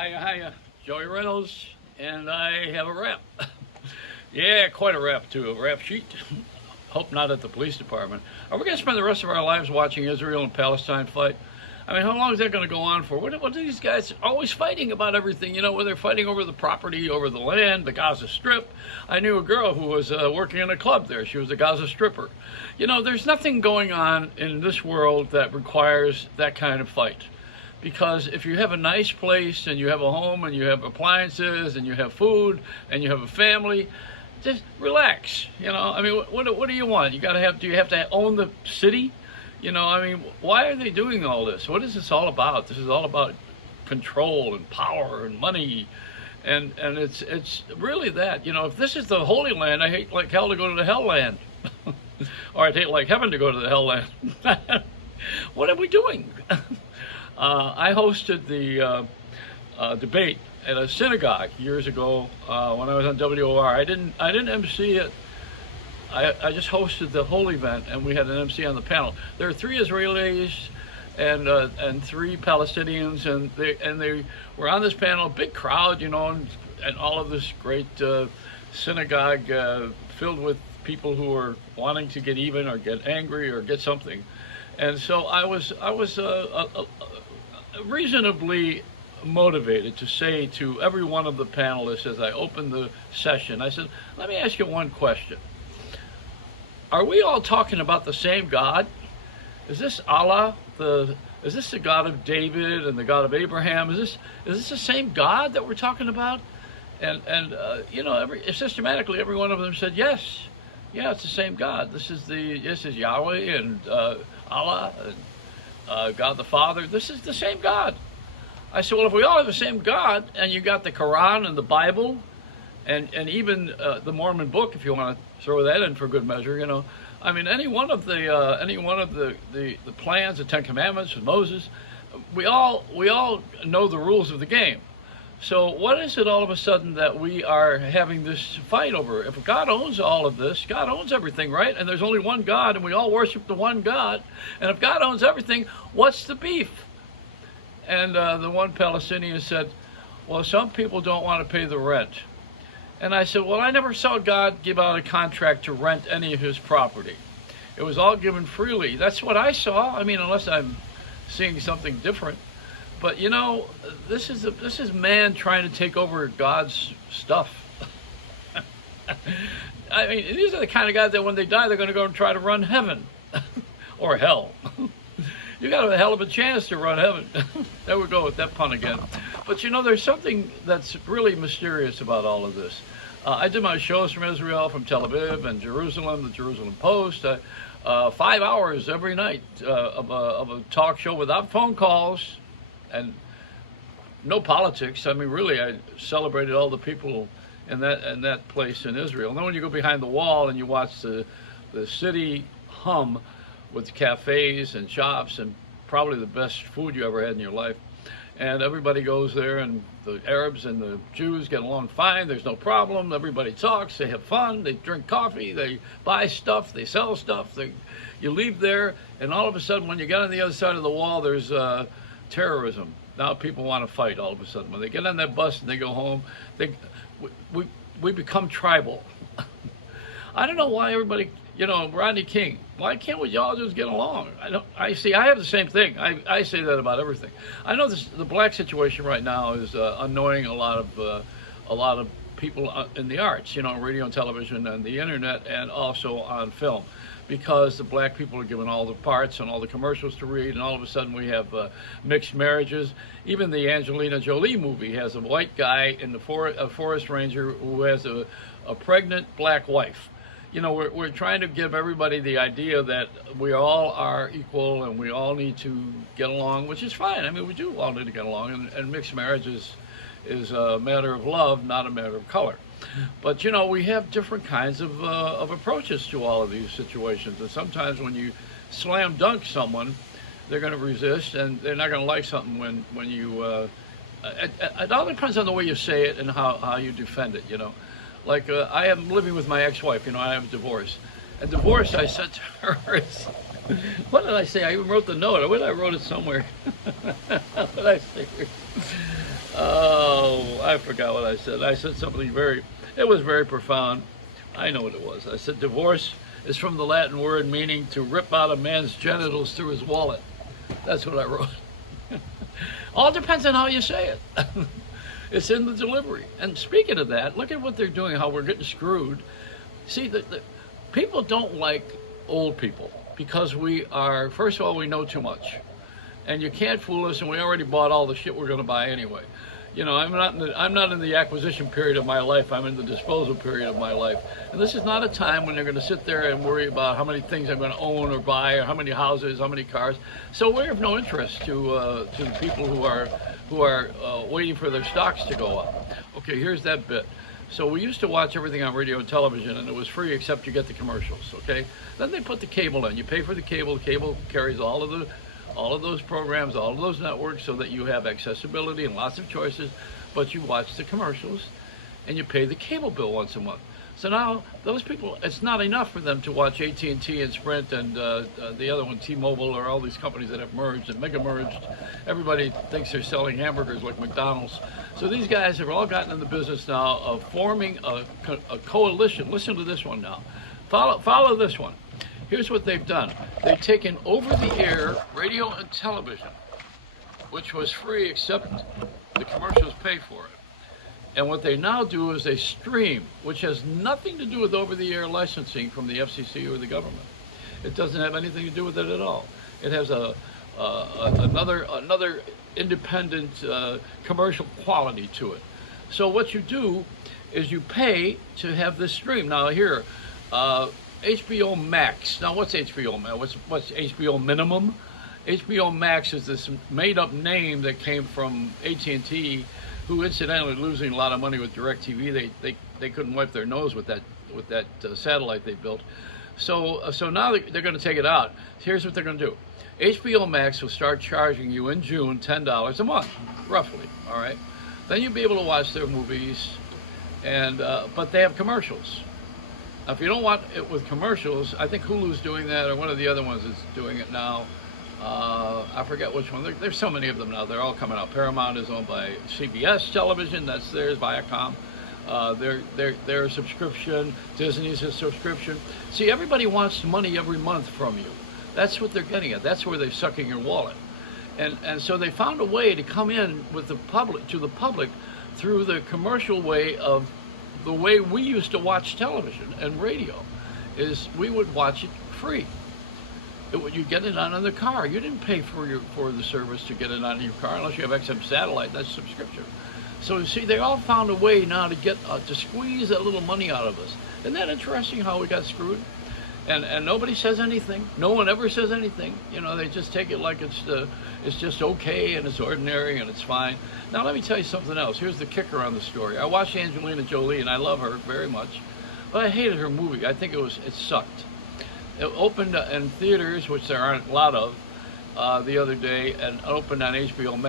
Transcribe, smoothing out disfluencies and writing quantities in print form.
Hiya, Joey Reynolds, and I have a rap. Yeah, quite a rap too, a rap sheet. Hope not at the police department. Are we going to spend the rest of our lives watching Israel and Palestine fight? I mean, how long is that going to go on for? What are these guys always fighting about everything? You know, where they're fighting over the property, over the land, the Gaza Strip. I knew a girl who was working in a club there. She was a Gaza stripper. You know, there's nothing going on in this world that requires that kind of fight. Because if you have a nice place and you have a home and you have appliances and you have food and you have a family, just relax. You know, I mean, what do you want? Do you have to own the city? You know, I mean, why are they doing all this? What is this all about? This is all about control and power and money, and it's really that. You know, if this is the Holy Land, I hate like hell to go to the Hell Land, or I'd hate like heaven to go to the Hell Land. What are we doing? I hosted the debate at a synagogue years ago when I was on WOR. I didn't MC it. I just hosted the whole event, and we had an MC on the panel. There are 3 Israelis and 3 Palestinians, and they were on this panel. A big crowd, you know, and all of this great synagogue filled with people who were wanting to get even or get angry or get something. And so I was reasonably motivated to say to every one of the panelists as I opened the session, I said, let me ask you one question. Are we all talking about the same God? Is this Allah? Is this the God of David and the God of Abraham? Is this the same God that we're talking about? And you know, systematically every one of them said yes. Yeah, it's the same God. This is Yahweh and Allah and God the Father. This is the same God. I said, well, if we all have the same God, and you got the Quran and the Bible, and even the Mormon book, if you want to throw that in for good measure, you know, I mean, any one of the plans, the 10 Commandments of Moses, we all know the rules of the game. So what is it all of a sudden that we are having this fight over? If God owns all of this, God owns everything, right? And there's only one God, and we all worship the one God. And if God owns everything, what's the beef? And the one Palestinian said, well, some people don't want to pay the rent. And I said, well, I never saw God give out a contract to rent any of his property. It was all given freely. That's what I saw. I mean, unless I'm seeing something different. But, you know, this is man trying to take over God's stuff. I mean, these are the kind of guys that when they die, they're going to go and try to run heaven or hell. You got a hell of a chance to run heaven. There we go with that pun again. But you know, there's something that's really mysterious about all of this. I did my shows from Israel, from Tel Aviv and Jerusalem, the Jerusalem Post, 5 hours every night of a talk show without phone calls and no politics. I mean, really, I celebrated all the people in that place in Israel. And then when you go behind the wall and you watch the city hum with cafes and shops and probably the best food you ever had in your life. And everybody goes there, and the Arabs and the Jews get along fine. There's no problem. Everybody talks. They have fun. They drink coffee. They buy stuff. They sell stuff. You leave there, and all of a sudden, when you get on the other side of the wall, there's terrorism. Now people want to fight all of a sudden. When they get on that bus and they go home, we become tribal. I don't know why everybody, you know, Rodney King, why can't we all just get along? I have the same thing. I say that about everything. I know the black situation right now is annoying a lot of people in the arts, you know, radio and television and the internet, and also on film, because the black people are given all the parts and all the commercials to read, and all of a sudden we have mixed marriages. Even the Angelina Jolie movie has a white guy in a forest ranger who has a pregnant black wife. You know, we're trying to give everybody the idea that we all are equal and we all need to get along, which is fine. I mean, we do all need to get along, and mixed marriage is a matter of love, not a matter of color. But, you know, we have different kinds of approaches to all of these situations. And sometimes when you slam dunk someone, they're going to resist, and they're not going to like something when you... it all depends on the way you say it and how you defend it, you know. Like, I am living with my ex-wife, you know, I have a divorce. And divorce, I said to her, what did I say? I even wrote the note. I wrote it somewhere. What did I say? I forgot what I said. I said something it was very profound. I know what it was. I said divorce is from the Latin word meaning to rip out a man's genitals through his wallet. That's what I wrote. All depends on how you say it. It's in the delivery. And speaking of that, look at what they're doing, how we're getting screwed. See, the people don't like old people because we are, first of all, we know too much. And you can't fool us, and we already bought all the shit we're going to buy anyway. You know, I'm not in the acquisition period of my life. I'm in the disposal period of my life. And this is not a time when they're going to sit there and worry about how many things I'm going to own or buy, or how many houses, how many cars. So we're of no interest to the people who are waiting for their stocks to go up. Okay, here's that bit. So we used to watch everything on radio and television, and it was free except you get the commercials. Okay, then they put the cable in. You pay for the cable. The cable carries all of those programs, all of those networks, so that you have accessibility and lots of choices, but you watch the commercials and you pay the cable bill once a month. So now those people, it's not enough for them to watch AT&T and Sprint and the other one, T-Mobile, or all these companies that have merged and mega merged. Everybody thinks they're selling hamburgers like McDonald's. So these guys have all gotten in the business now of forming a coalition. Listen to this one now. Follow this one. Here's what they've done. They've taken over-the-air radio and television, which was free except the commercials pay for it. And what they now do is they stream, which has nothing to do with over-the-air licensing from the FCC or the government. It doesn't have anything to do with it at all. It has another independent commercial quality to it. So what you do is you pay to have this stream. Now here, HBO Max. Now, what's HBO Max? What's HBO Minimum? HBO Max is this made-up name that came from AT&T, who incidentally losing a lot of money with DirecTV. They couldn't wipe their nose with that satellite they built. So now they're going to take it out. Here's what they're going to do. HBO Max will start charging you in June $10 a month, roughly. All right. Then you'll be able to watch their movies, and but they have commercials. Now, if you don't want it with commercials, I think Hulu's doing that, or one of the other ones is doing it now. I forget which one. There's so many of them now. They're all coming out. Paramount is owned by CBS Television. That's theirs. Viacom. Their subscription. Disney's a subscription. See, everybody wants money every month from you. That's what they're getting at. That's where they're sucking your wallet. And so they found a way to come in with the public through the commercial way of the way we used to watch television and radio. Is we would watch it free. You get it on in the car. You didn't pay for the service to get it on in your car unless you have XM satellite. That's subscription. So you see, they all found a way now to get to squeeze that little money out of us. Isn't that interesting how we got screwed? And nobody says anything. No one ever says anything. You know, they just take it like it's just okay and it's ordinary and it's fine. Now let me tell you something else. Here's the kicker on the story. I watched Angelina Jolie and I love her very much, but I hated her movie. I think it sucked. It opened in theaters, which there aren't a lot of, the other day, and opened on HBO Max.